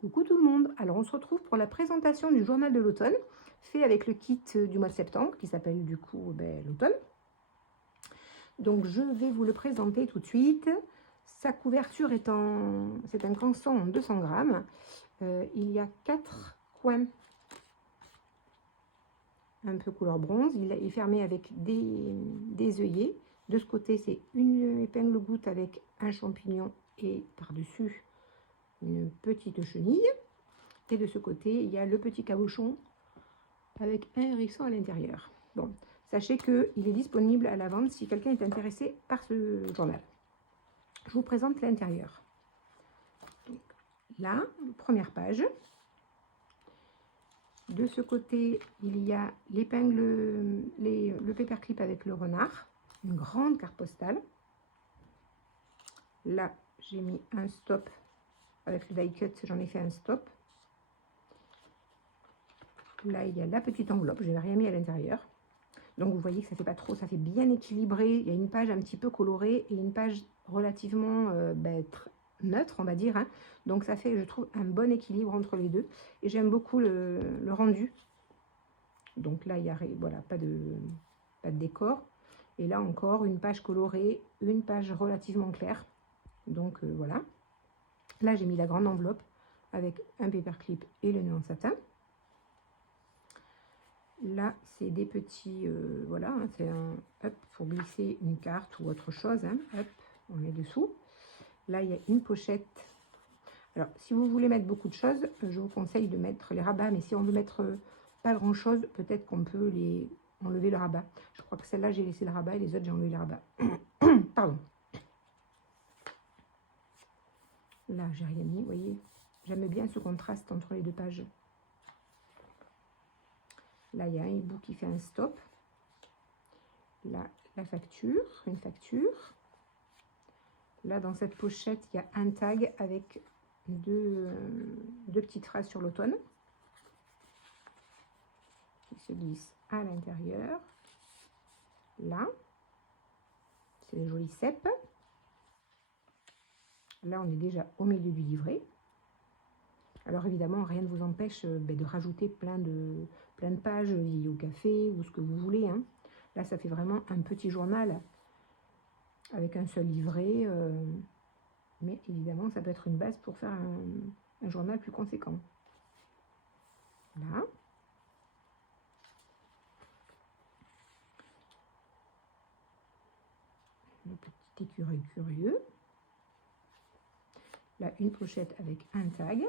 Coucou tout le monde. Alors on se retrouve pour la présentation du journal de l'automne, fait avec le kit du mois de septembre, qui s'appelle du coup l'automne. Donc je vais vous le présenter tout de suite. Sa couverture est c'est un canson en 200 grammes. Il y a 4 coins un peu couleur bronze. Il est fermé avec des œillets. De ce côté, c'est une épingle goutte avec un champignon et par-dessus une petite chenille. Et de ce côté, il y a le petit cabochon avec un hérisson à l'intérieur. Bon, sachez qu'il est disponible à la vente si quelqu'un est intéressé par ce journal. Je vous présente l'intérieur. Là, première page. De ce côté, il y a l'épingle, le paperclip avec le renard, une grande carte postale. Là, j'ai mis un stop avec le die cut, j'en ai fait un stop. Là, il y a la petite enveloppe, je n'ai rien mis à l'intérieur. Donc, vous voyez que ça fait pas trop, ça fait bien équilibré. Il y a une page un petit peu colorée et une page relativement neutre, on va dire. Hein. Donc, ça fait, je trouve, un bon équilibre entre les deux. Et j'aime beaucoup le rendu. Donc là, il y a voilà, pas de décor. Et là encore, une page colorée, une page relativement claire. Donc, voilà. Là, j'ai mis la grande enveloppe avec un paperclip et le nœud en satin. Là, c'est des petits, voilà, hein, c'est un hop pour glisser une carte ou autre chose. Hein, hop, on met dessous. Là, il y a une pochette. Alors, si vous voulez mettre beaucoup de choses, je vous conseille de mettre les rabats. Mais si on veut mettre pas grand-chose, peut-être qu'on peut les enlever le rabat. Je crois que celle-là, j'ai laissé le rabat et les autres, j'ai enlevé le rabat. Pardon. Là, j'ai rien mis, vous voyez. J'aime bien ce contraste entre les deux pages. Là, il y a un hibou qui fait un stop. Là, la facture, une facture. Là, dans cette pochette, il y a un tag avec deux petites phrases sur l'automne qui se glissent à l'intérieur. Là, c'est les jolis cèpes. Là, on est déjà au milieu du livret. Alors évidemment, rien ne vous empêche de rajouter plein de pages liées au café ou ce que vous voulez. Hein. Là, ça fait vraiment un petit journal avec un seul livret. Mais évidemment, ça peut être une base pour faire un journal plus conséquent. Là. Le petit écureuil curieux. Là, une pochette avec un tag.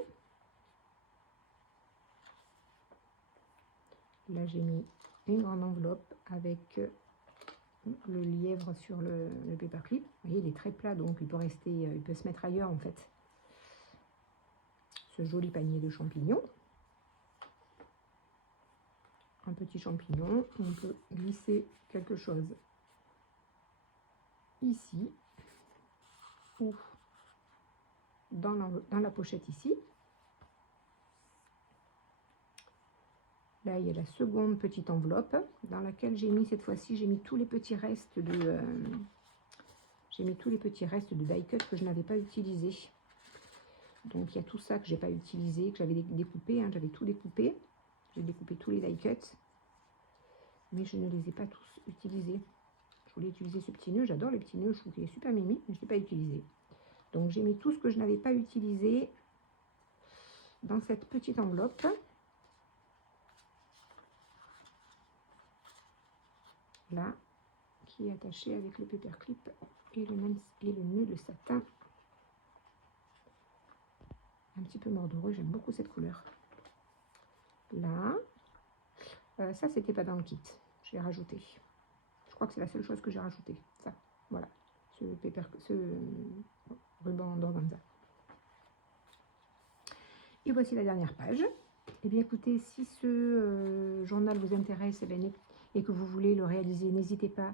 Là, j'ai mis une grande enveloppe avec le lièvre sur le paperclip. Vous voyez, il est très plat, donc il peut rester, il peut se mettre ailleurs en fait. Ce joli panier de champignons. Un petit champignon. On peut glisser quelque chose ici ou dans la pochette ici. Là, il y a la seconde petite enveloppe dans laquelle j'ai mis cette fois-ci, j'ai mis tous les petits restes de die cut que je n'avais pas utilisé. Donc il y a tout ça que j'ai pas utilisé, que j'avais découpé, hein, j'avais tout découpé. J'ai découpé tous les die cuts, mais je ne les ai pas tous utilisés. Je voulais utiliser ce petit nœud, j'adore les petits nœuds, je trouve qu'il est super mimi, mais je ne l'ai pas utilisé. Donc j'ai mis tout ce que je n'avais pas utilisé dans cette petite enveloppe. Là, qui est attaché avec le paperclip et le nœud de satin. Un petit peu mordoreux, j'aime beaucoup cette couleur. Là, ça c'était pas dans le kit, je l'ai rajouté. Je crois que c'est la seule chose que j'ai rajouté. Ça, voilà, ce ruban d'organza. Et voici la dernière page. Eh bien écoutez, si ce journal vous intéresse et que vous voulez le réaliser, n'hésitez pas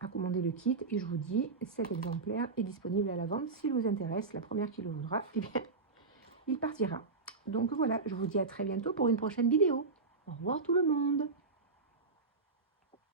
à commander le kit. Et je vous dis, cet exemplaire est disponible à la vente. S'il vous intéresse, la première qui le voudra, eh bien, il partira. Donc voilà, je vous dis à très bientôt pour une prochaine vidéo. Au revoir tout le monde.